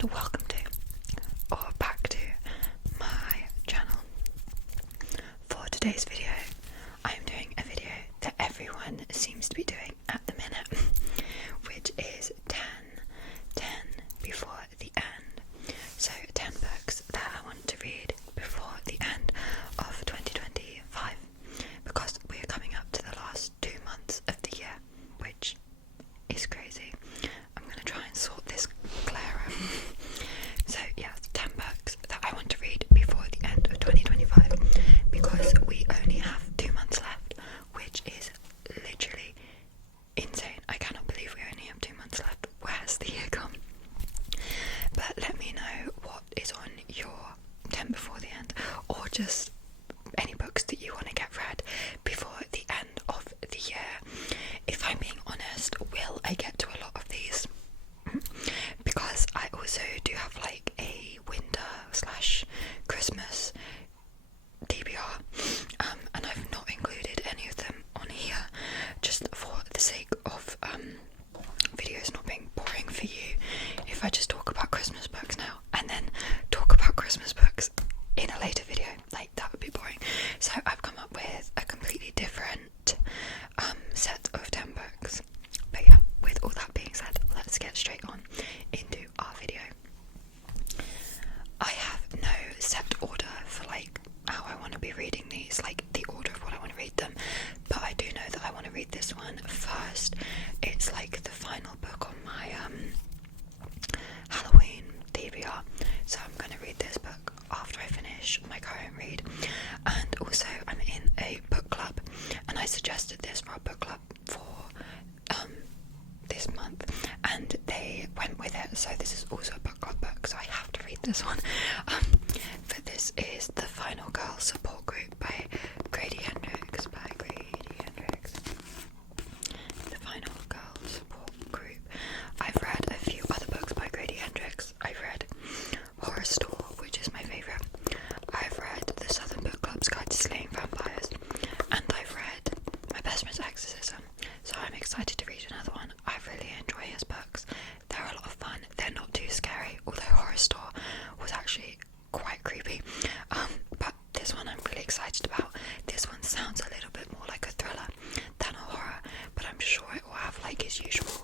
and welcome to, or back to, my channel. For today's video, I'm doing a video that everyone seems to be doing at the minute, which is 10 before the end. So 10 books that I want to read before the end of 2025, because we are coming up to the last 2 months of the year, which is crazy. I'm going to try and sort this glare out. So yeah, 10 books that I want to read before the end of 2025, because we only have 2 months left, which is literally insane. I cannot believe we only have 2 months left. Where's the year gone? But let me know what is on your 10 before the end, or just any books that you want to get read before the end of the year. If I'm being honest, will I get to a lot of these? Because I also do have like a winter / Christmas TBR, and I've not included any of them on here, just for the sake of videos not being boring for you. If I just talk about Christmas books now and then talk about Christmas books in a later video, like that would be boring. So I've come up with a completely different set of 10 books. But yeah, with all that being said, let's get straight on into our video. I have no set order for like how I want to be reading these, like the order of what I want to read them, but I do know that I want to read this one first. It's like the final book on my Halloween TBR, so I'm going to read this book after I finish my current read. And also I'm in a book club, and I suggested this for a book club for this month, and they went with it, so this is also a book club book, so I have to read this one. But this is The Final Girl Support Group by Grady Hendrix. The Final Girl Support Group. I've read a few other books by Grady Hendrix. I've read Horror Store, which is my favourite. I've read The Southern Book Club's Guide to Slaying Vampires, and I've read My Best Friend's Exorcism, so I'm excited to read another one. I really enjoy his books. They're a lot of fun. They're not too scary, although Horror Store was actually quite creepy. But this one I'm really excited about. This one sounds a little bit more like a thriller than a horror, but I'm sure it will have like its usual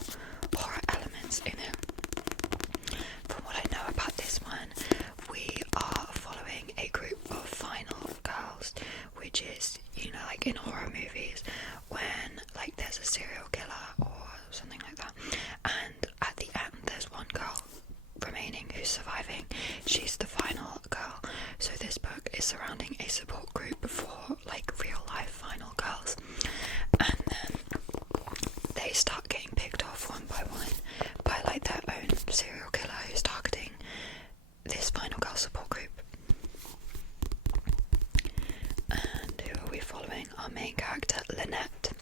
horror elements in it. From what I know about this one, we are following a group of final girls, which is, you know, like in horror movies when like there's a serial killer or something like that, and at the end there's one girl remaining who's surviving. She's the final girl. So this book is surrounding a support group for like real life final girls, and then they start getting picked off one by one by like their own serial killer who's targeting this final girl support group. And who are we following? Our main character, Lynette.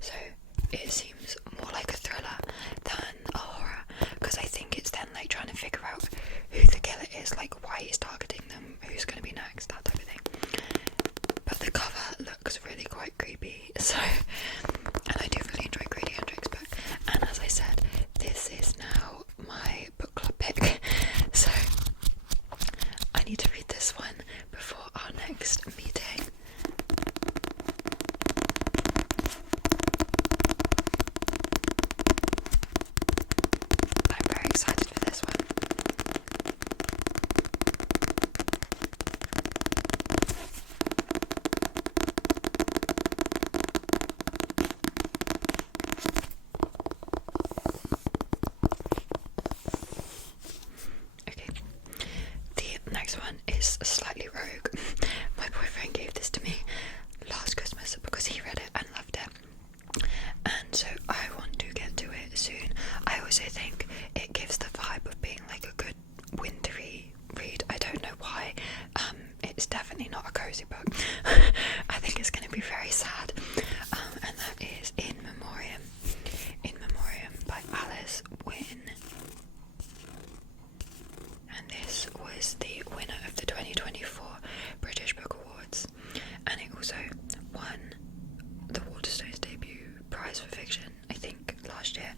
So it seems more like a thriller than a horror, because I think it's then like trying to figure out who the killer is, like why he's targeting them, who's going to be next, that type of thing. But the cover looks really quite creepy, so, and I do really enjoy Grady Hendrix' book, and as I said, this is now my book club pick, so I need to read this one before our next meeting. I'm very excited for this one. Okay, the next one is slightly rogue. My boyfriend gave this to me last Christmas because he read it and loved it, and so I want to get to it soon. I also think it gives the vibe of being like a good wintry read. I don't know why. It's definitely not a cozy book. I think it's going to be very sad, and that is In Memoriam by Alice Wynne. And this was the winner of the 2024 British Book Awards, and it also won the Waterstones debut prize for fiction, I think, last year.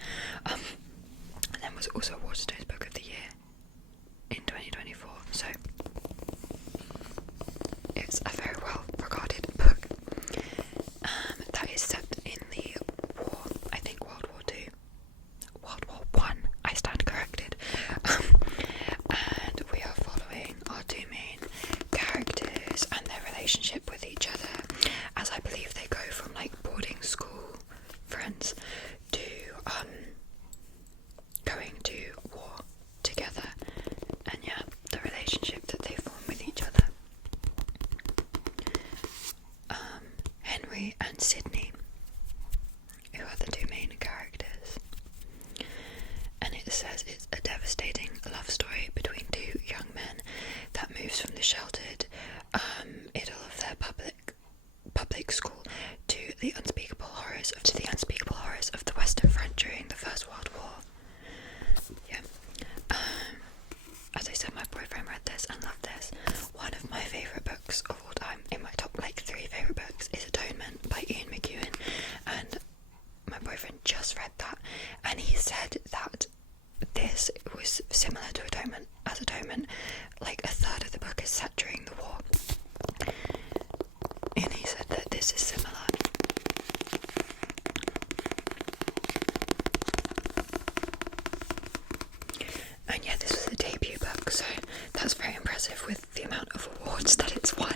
relationship with each other, as I believe they go from like boarding school friends to going to war together, and yeah, the relationship that they form with each other. Henry and Sydney, who are the two main characters, and it says it's a devastating love story between two young men that moves from the sheltered idyll of their public school to the unspeakable horrors of the Western Front during the First World War. Yeah. As I said, my boyfriend read this and loved this. One of my favourite books of all time, in my top like 3 favourite books, is Atonement by Ian McEwan, and my boyfriend just read that, and he said that this was similar to Atonement, like a third of the book is set during the war, and he said that this is similar. And yeah, this was a debut book, so that's very impressive with the amount of awards that it's won.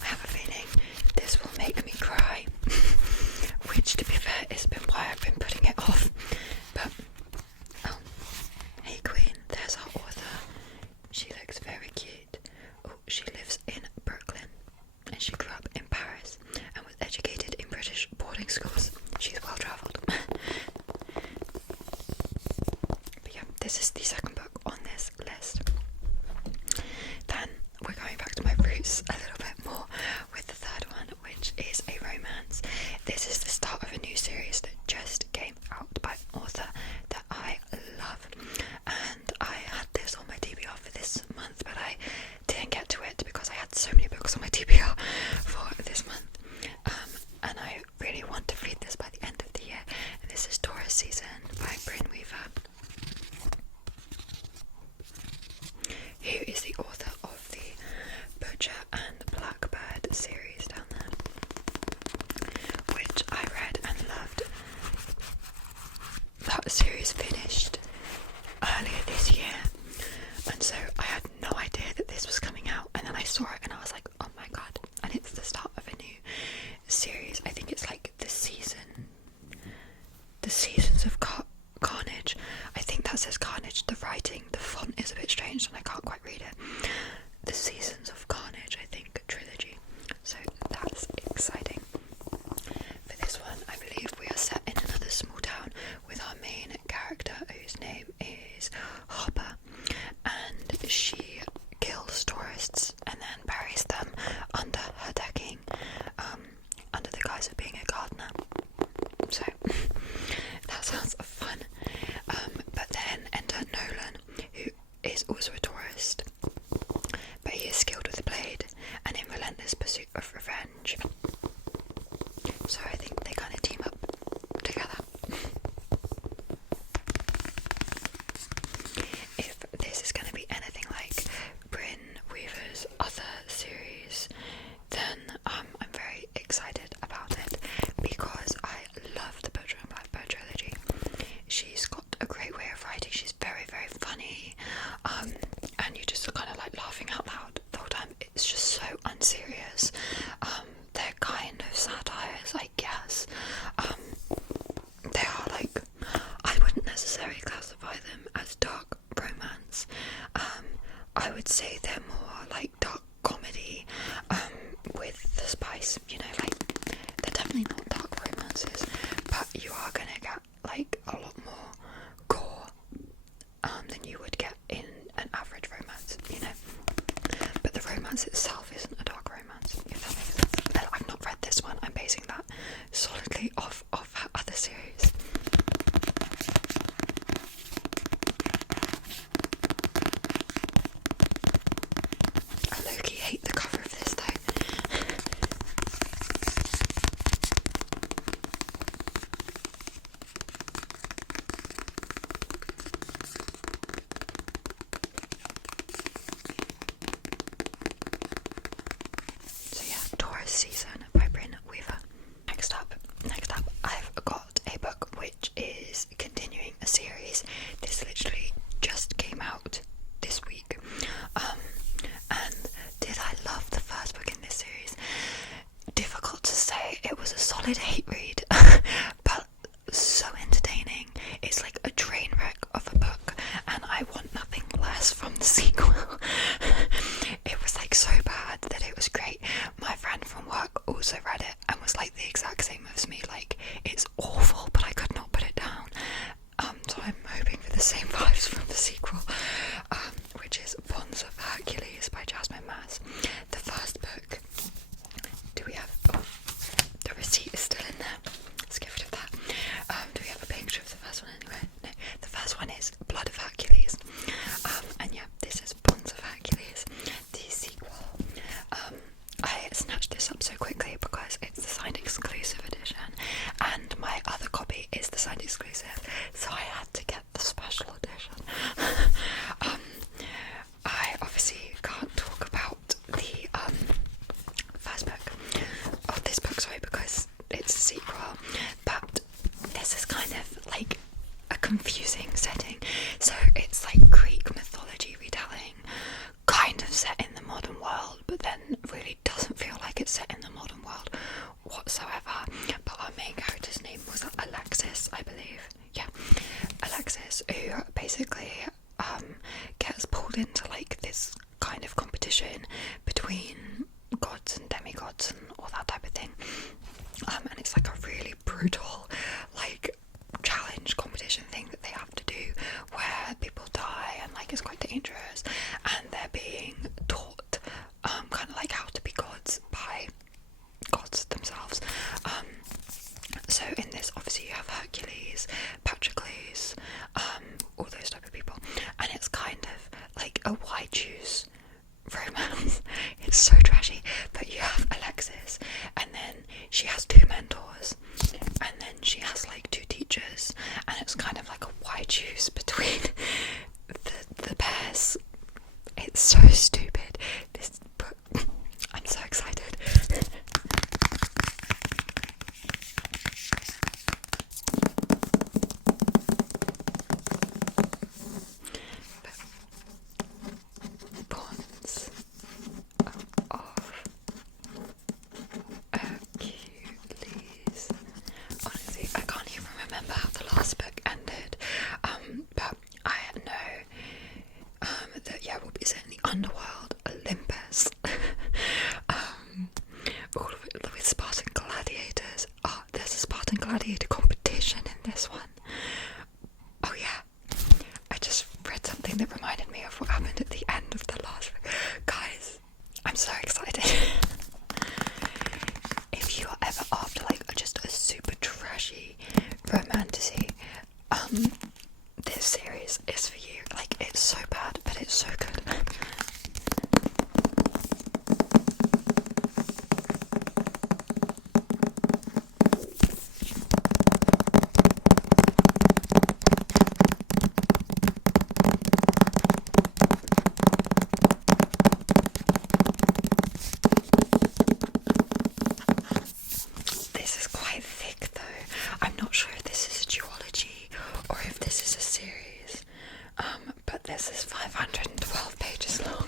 I have a feeling this will make me cry, which to be fair has been why I've been putting it off. But oh, hey Queen, there's our author. She looks very cute. Oh, she lives in Brooklyn and she grew up in Paris and was educated in British boarding schools. She's well travelled. But yeah, this is the second book on this list. Then we're going back to my roots a little bit more with the third one, which is a romance. This is the start of a new series that just came out by an author that I love, and I had this on my TBR for this month, but I didn't get to it because I had so many books on my TBR for this month, and I really want to read this by the end of the year. And this is Taurus Season by Bryn Weaver, who is the author of the Butcher and Blackbird series down there, which I read and loved. That series finished earlier this year, and so I had no idea that this was coming out, and then I saw it and I was like, oh my god. And it's the start of a new series. I think it's like the seasons of Carnage. I think that says Carnage. The writing, the font is a bit strange and I can't quite read it. The Seasons of Carnage, I think, trilogy. So that's exciting. For this one, I believe we are set in another small town with our main character, whose name is Hopper, and she kills tourists and then buries them under her decking, under the guise of being a gardener. So that sounds fun. But then enter Nolan, who is also a tourist, but he is skilled with a blade and in relentless pursuit of revenge. So I think they kind of team up together. If this is going to be anything like Bryn Weaver's other series, then I'm very excited about it, because I love the Butcher and Blackbird trilogy. She's got a great way of writing. She's very, very funny, and you just kind of like laughing out loud the whole time. It's just so unserious. They're kind of satires, I guess. They are like, I wouldn't necessarily classify them as dark romance. I would say they're more like dark comedy, with the spice, you know, like they're definitely not dark romances, but you are gonna get like a lot more gore than you would get in an average romance, you know. But the romance itself isn't a dark romance, if that makes sense. I've not read this one. I'm basing that solidly off her other series. I low-key hate the cover of this though. season by Bryn Weaver. Next up, I've got a book which is continuing a series. This literally just came out this week. And did I love the first book in this series? Difficult to say. It was a solid 8 read, but so entertaining. It's like a train wreck of a book, and I want nothing less from the sequel. It was like so bad that it was great. My friend from work also read it and was like the exact same as me, like it's awful but I could not put it down. So I'm hoping for the same vibes from the sequel, which is Bonds of Hercules by Jasmine Mass. The first book, do we have, the receipt is still in there, let's get rid of that. Do we have a picture of the first one anyway? No, the first one is Blood of Hercules, and yeah, this is Bonds of Hercules, the sequel. I snatched this up so quickly because it's the signed exclusive edition, and my other copy is the signed exclusive, so I had to get the special edition. I obviously can't talk about the first book of this book, sorry, because it's a sequel, but this is kind of like a confusing setting. So it's like Greek mythology retelling, kind of set in the modern world, but then really doesn't feel like it's set in the modern world whatsoever. But our main character's name was Alexis, I believe. Yeah, Alexis, who basically gets pulled into like this kind of competition between gods and demigods and all that type of thing. And it's like a really brutal, like, challenge competition thing that they have to do where people die and like it's quite dangerous, and they're being taught kind of like how to be gods by gods themselves. So in this, obviously you have Hercules, Patroclus, all those type of people, and it's kind of like a why choose romance. It's so trashy, but you have Alexis, and then she has 2 mentors, and then she has like 2 teachers, and it's kind of like a why choose between the pairs. It's so stupid, this book. I'm so excited. Bonds of Hercules. Honestly, I can't even remember how the last book ended, but I know that yeah, we'll be set in the underworld, Olympus, all of it with Spartan gladiators. Oh, there's a Spartan gladiator competition in this one. Oh yeah, I just read something that reminded me of what happened at the end of the last book. Guys, I'm so excited. If you are ever after like just a super trashy romantasy, this series is for you. Like, it's so bad, but it's so good. This is quite thick though. I'm not sure if this is a duology or if this is a series, but this is 512 pages long,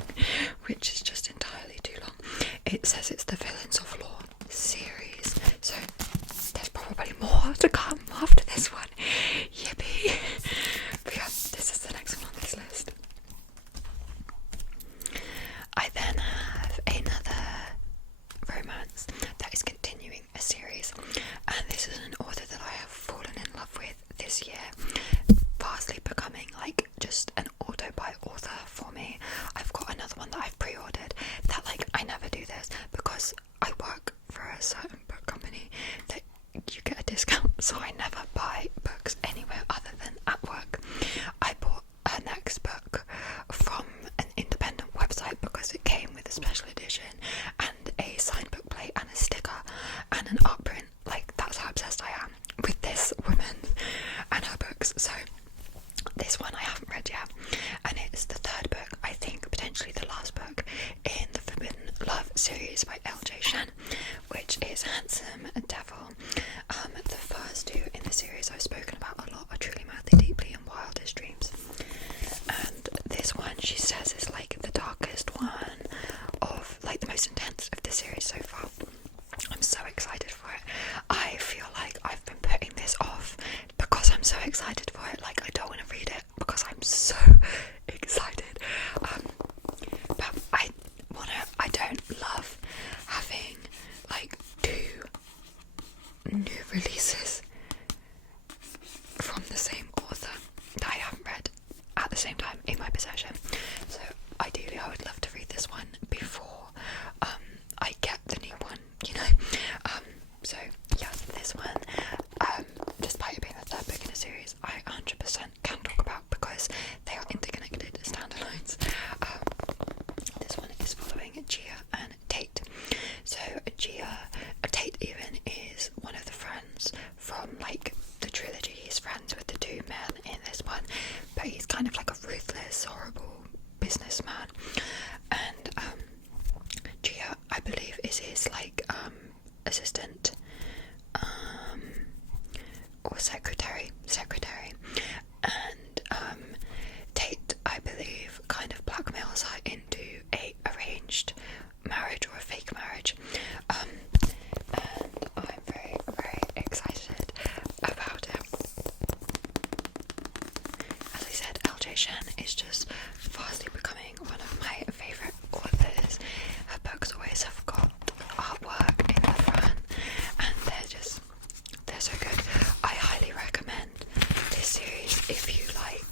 which is just entirely too long. It says it's the Villains of Law series, so there's probably more to come after this one. Yippee! But yeah, this is the next one on this list. I then have another romance that is continuing a series, and this is an author that I have fallen in love with this year, vastly becoming like just an author by author for me. I've got another one that I've pre-ordered that, like, I never do this because I work for a certain book company that you get a discount, so I never buy books anywhere other than at work. I bought her next book from an independent website because it came with a special edition and a signed book plate and a sticker and an art print. Like, that's how obsessed I am with this woman and her books. So this one I haven't read yet, and it's the 3rd book, I think potentially the last book in the Forbidden Love series by L.J. Shen, is Handsome Devil. The first two in the series I've spoken about a lot are Truly Madly Deeply and Wildest Dreams. And this one, she says, is like the darkest one of like the most intense of the series so far. I'm so excited for it. I feel like I've been putting this off because I'm so excited for it. Like, I don't want to read it because I'm so excited. But I don't love having like 2 new releases from the same author that I haven't read at the same time in my possession. So ideally I would love to read this one before I get the new one, you know. So yeah, this one, despite it being the third book in a series, I 100% can talk about because they are interconnected standalones. This one is following Gia and Tate. So Tate even is one of the friends from like the trilogy. He's friends with the 2 men in this one, but he's kind of like a ruthless, horrible businessman. And Gia, I believe, is his like assistant or secretary, and Tate, I believe, kind of blackmails her into a arranged marriage or a fake marriage, and I'm very, very excited about it. As I said, LJ Shen is just fastly becoming one of my favourite authors. Her books always have got artwork in the front, and they're so good. I highly recommend this series if you like.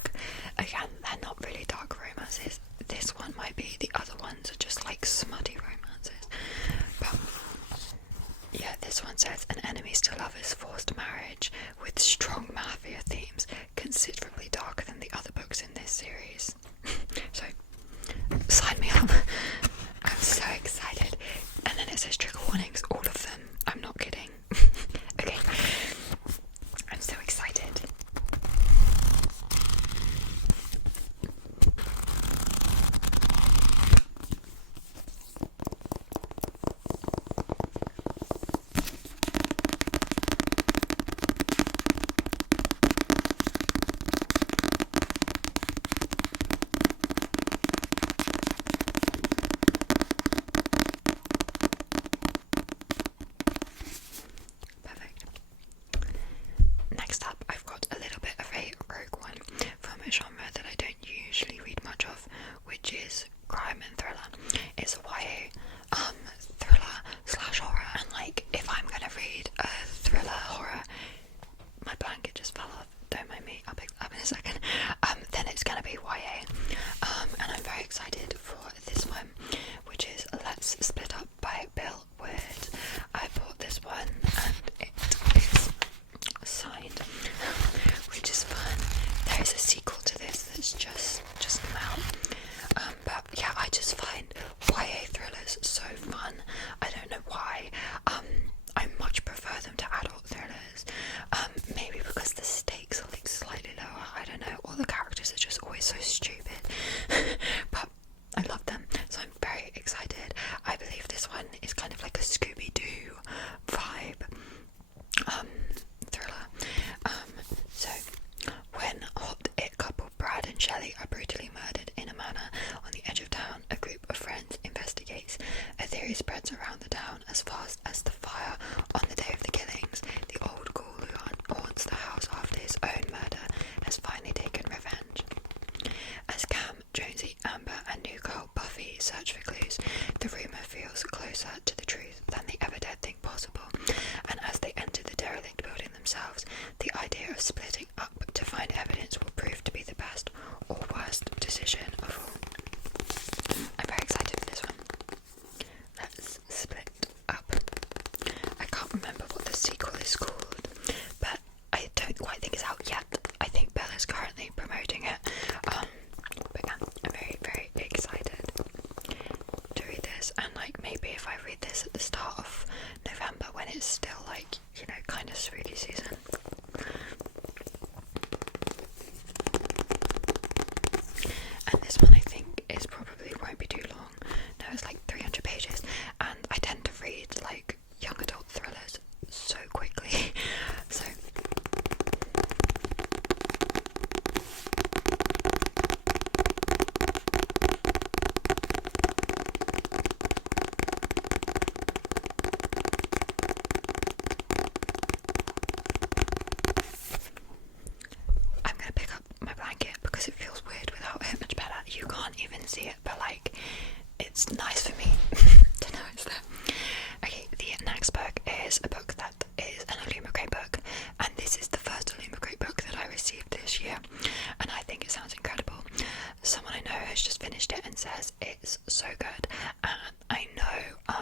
Again, they're not really dark romances. This one might be. The other ones are just like smutty romances. But yeah, this one says an enemies to lovers forced marriage with strong mafia themes, considerably darker than the other books in this series. So sign me up. I'm so excited. And then it says trigger warnings, all of them. I'm not kidding. Okay, I'm so excited. Perfect. Next up, I've got a little bit of a rogue one from a genre that I don't usually read much of, which is crime and thriller. It's a YA thriller / horror, and like, if I'm gonna read a thriller horror, my blanket just fell off, don't mind me, I'll pick that up in a second. Then it's gonna be YA, and I'm very excited for this one, which is Let's Split Up by Bill Wood. I bought this one and it is signed, which is fun. There is a sequel to this that's just come out, but yeah, I just find YA thrillers so fun. I don't know why. I much prefer them to adult thrillers. Maybe because the stakes are like slightly lower, I don't know, or the characters are just always so stupid. But I love them, so I'm very excited. I believe this one is kind of like a Scooby-Doo vibe thriller. So when hot it couple Brad and Shelley are brutally murdered in a manor on the edge of town, a group of friends investigates. A theory spreads around the town as fast as the fire on the day of the killings. The old ghoul who haunts the house after his own murder has finally taken revenge. As Cam, Jonesy, Amber and new girl Buffy search for clues, the rumour feels closer to the truth than the ever-dead thing possible, and as they enter the derelict building themselves, the idea of splitting up to find evidence will prove to be the best or worst decision of all. I'm very excited for this one. Let's Split Up. I can't remember what the sequel is called, but I don't quite think it's out yet. I think Bella's currently promoting it. But yeah, I'm very, very excited to read this, and like maybe if I read this at the start of November when it's still like, you know, kind of spooky season. And this one I think is probably won't be too long. No, it's like 300 pages, and I tend to read like young adult see it, but like it's nice for me to know it's there. Okay, the next book is a book that is an Illumicrate book, and this is the first Illumicrate book that I received this year, and I think it sounds incredible. Someone I know has just finished it and says it's so good, and I know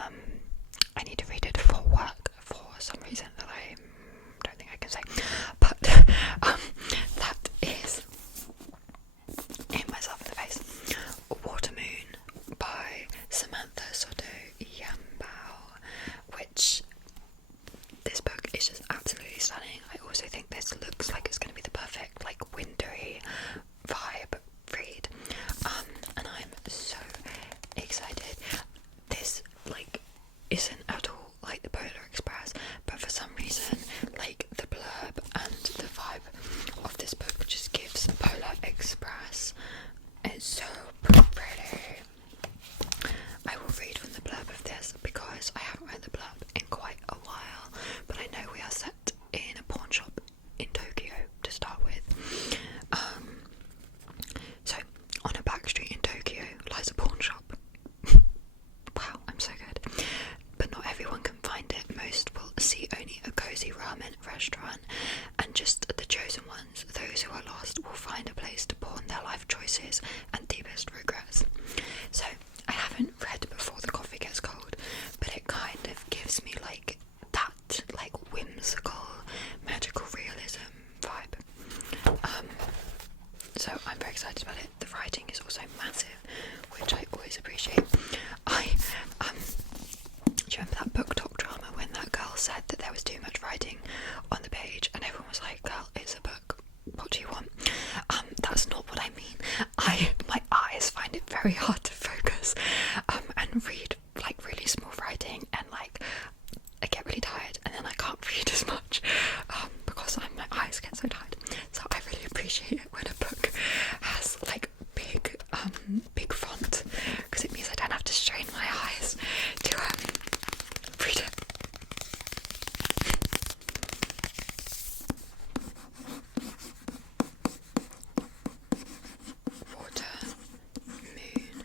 I need to read it for work for some reason that I don't think I can say, but that is Hit Myself in the Face. Water Moon by Samantha Soto Yambao, which this book is just absolutely stunning. I also think this looks like it's going to be the perfect like wintry vibe read, and I'm so excited. This like isn't at all like the Polar Express, but for some reason like the blurb and the vibe of this book just gives Polar Express. It's so pretty. I will read from the blurb of this because I haven't read the blurb in quite a while, but I know we are set in a pawn shop in Tokyo to start with. So on a back street in Tokyo lies a pawn shop. Wow, I'm so good. But not everyone can find it. Most will see only a cozy ramen restaurant, and just the chosen ones, those who are lost, will find a place to pawn their life choices and deepest regrets. So I haven't read Before the Coffee Gets Cold, but it kind of gives me like that like whimsical magical realism vibe. So I'm very excited about it. The writing is also massive, which I always appreciate. Do you remember that book talk drama when that girl said that there was too much writing on the page and everyone was like, girl, it's a book, what do you want? That's not what I mean. My eyes find it very hard to focus and read like really small writing, and like I get really tired and then I can't read as much because my eyes get so tired. So I really appreciate it when a book has like big font, because it means I don't have to strain my eyes to read it. Water Moon.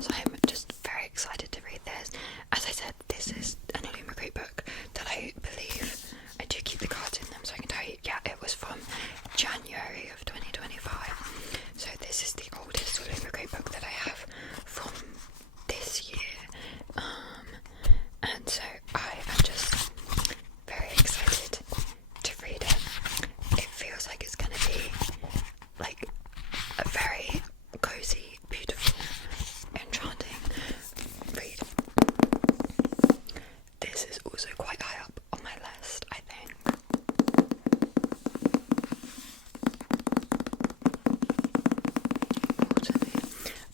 So I'm just very excited to read this. As I said, this is an Illumicrate book that I believe I do keep the cards in them, so I can tell you, yeah, it was from January of 2025. So this is the oldest Illumicrate book that I have from this year. And so I am just very excited to read it. It feels like it's going to be like a very cozy, beautiful, enchanting read. This is also quite high up on my list, I think.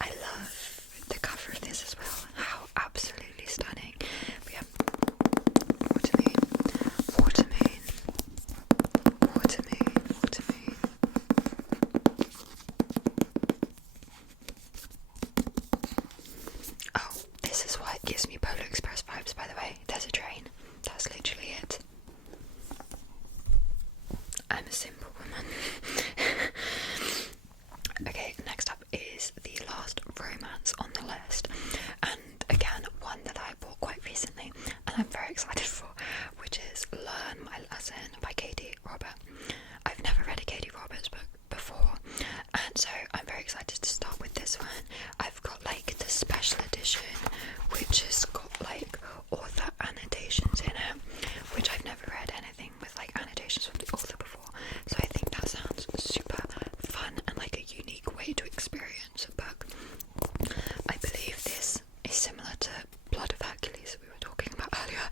I love the cover of this as well. How absolutely stunning. We have Water Moon, Water Moon, Water Moon, Water Moon. Oh, this is why it gives me Polar Express vibes, by the way. There's a train. That's literally it. I'm a simple woman. Okay, next up is the last romance on the list, and again one that I bought quite recently and I'm very excited for, which is Learn My Lesson by Katie Robert. I've never read a Katie Roberts book before, and so I'm very excited to start with this one. I've got like the special edition, which has got like author annotations in it, which I've never read anything with like annotations from the author before, so I think that sounds super fun and like a unique way to experience a book. I believe this is similar to Blood of Hercules that we were talking about earlier.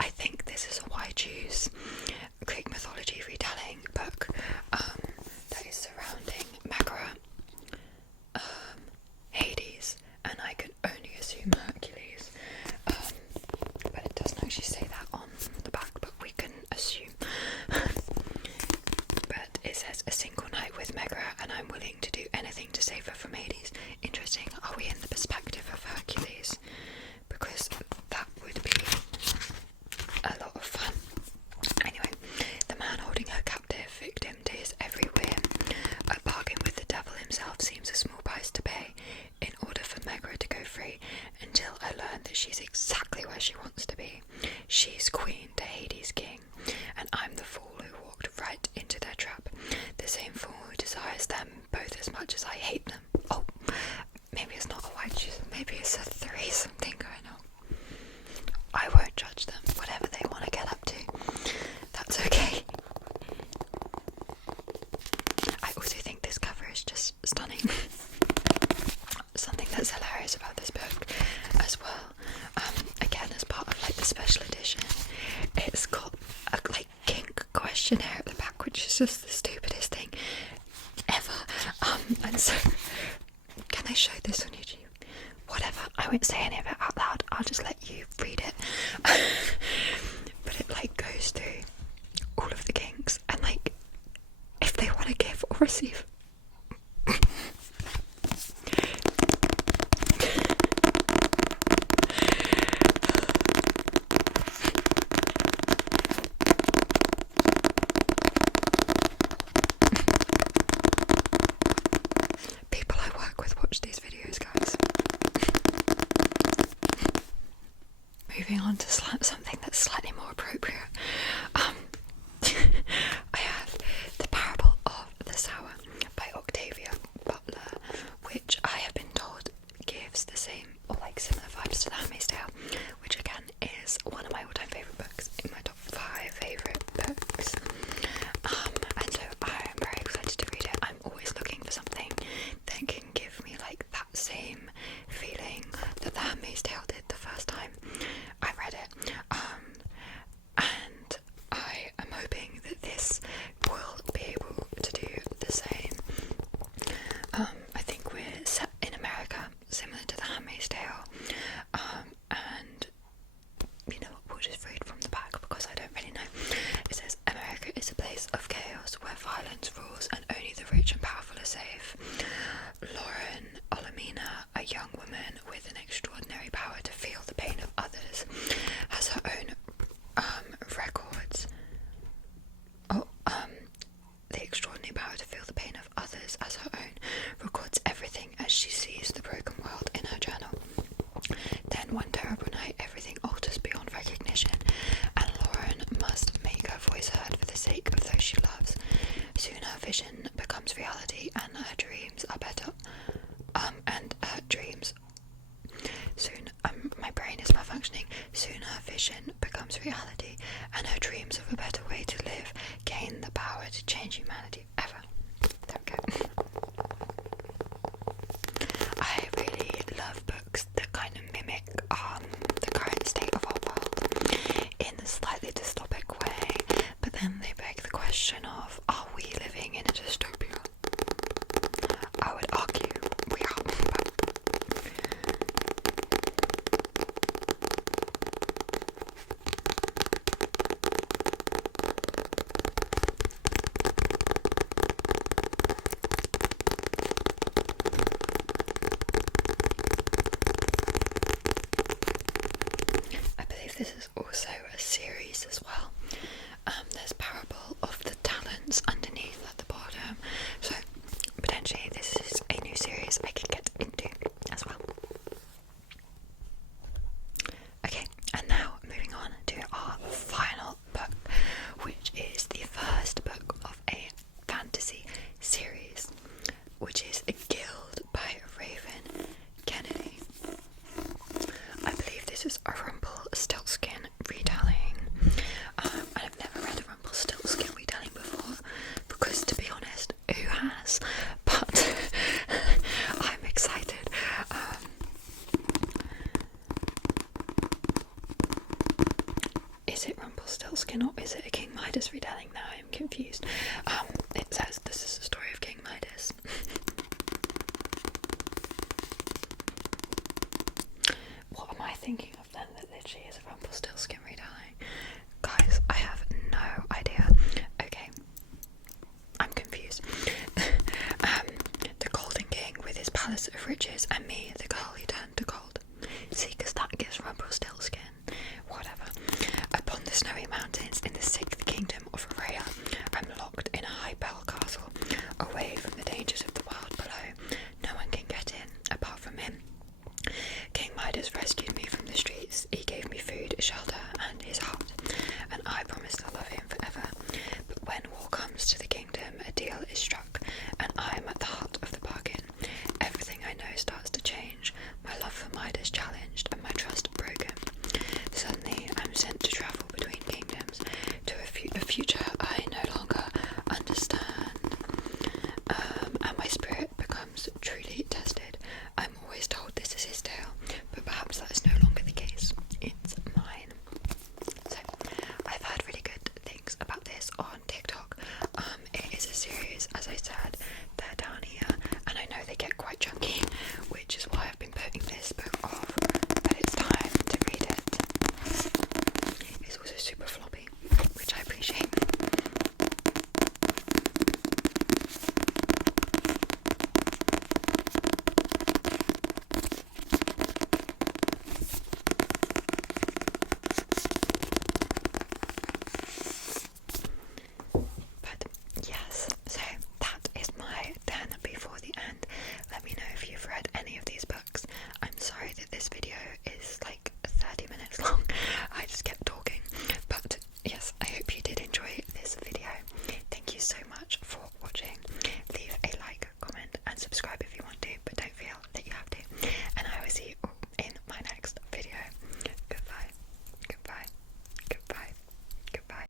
I think this is a Why Choose Greek mythology retelling book that is surrounding Megara, Hades, and I can only assume Hercules, but it doesn't actually say that on the back, but we can assume. But it says, a single night with Megara and I'm willing to do anything to save her hate them. Oh, maybe it's not a white choose, maybe it's a 3 something going on. I won't judge them, whatever they want to get up to, that's okay. I also think this cover is just stunning. Something that's hilarious about this book as well, again as part of like the special edition, it's got a like kink questionnaire at the back, which is just the stupidest thing ever. And so, can I show this on YouTube? Whatever, I won't say any of it out loud, I'll just let you read it. But it like goes through all of the kinks and like if they want to give or receive. People I work with watch these videos, guys. Moving on to something that's slightly more appropriate. I have The Parable of the Sower by Octavia Butler, which I have been told gives the same or like similar vibes to The Handmaid's Tale, which again is one of my all-time favourite books, in my top 5 favourite books. And so I'm very excited to read it. I'm always looking for something that can give me like that same feeling that The Handmaid's Tale did the first time I read it. And I am hoping that this will be able to do the same. I think we're set in America, similar to The Handmaid's Tale, and you know what, we'll just read from the back because I don't really know. It says, America is a place of chaos where violence rules and only the rich and powerful are safe. Lauren Olamina, a young woman with an extraordinary power to feel the pain of others, has her own records. The extraordinary power to feel the pain of others as her own, records everything as she sees the broken world in her journal. Then one terrible night, everything alters beyond recognition, and Lauren must make her voice heard for the sake of those she loves. Soon her vision becomes reality, and her dreams are better. My brain is malfunctioning. Soon her vision becomes reality, and her dreams of a better way to live gain the power to change humanity ever. There we go. I really love books that kind of mimic the current state of our world in a slightly dystopic way, but then they beg the question of, are we living in a dystopia? I would argue we are, but this is also a series as well. There's Parable of the Talents underneath at the bottom, so potentially this is a new series I could get into as well. Okay, and now moving on to our final book, which is the first book of a fantasy series, which is A Guild by Raven Kennedy. I believe this is a Rumpelstiltskin retelling. I've never read a Rumpelstiltskin retelling before because, to be honest, who has? But I'm excited. Is it Rumpelstiltskin or is it a King Midas retelling? Now I'm confused. It says this is the story of King Midas. What am I thinking of then that literally is a Rumpelstiltskin retelling? Guys, I have no idea. Okay, I'm confused. The Golden King with his palace of riches, and me, the girl he